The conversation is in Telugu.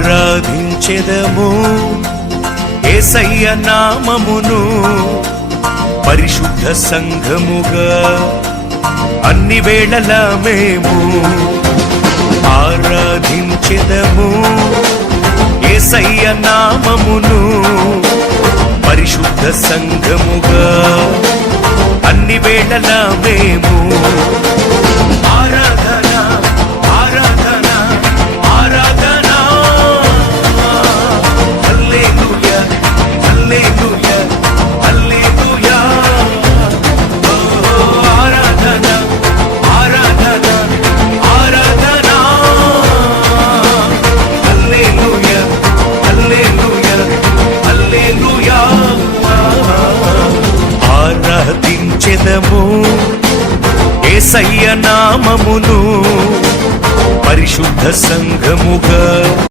ఆరాధించెదము యేసయ్య నామమును పరిశుద్ధ సంఘముగా అన్ని వేళలా మేము ఆరాధించెదము యేసయ్య నామమును పరిశుద్ధ సంఘముగా అన్ని వేళలా మేము ఆరాధన ఆరాధన ఆరాధన హల్లెలూయా హల్లెలూయా హల్లెలూయా ఆరాధన ఆరాధన ఆరాధన హల్లెలూయా హల్లెలూయా హల్లెలూయా ఆరాధించెదము యేసయ్య నామమును పరిశుద్ధ సంఘముగా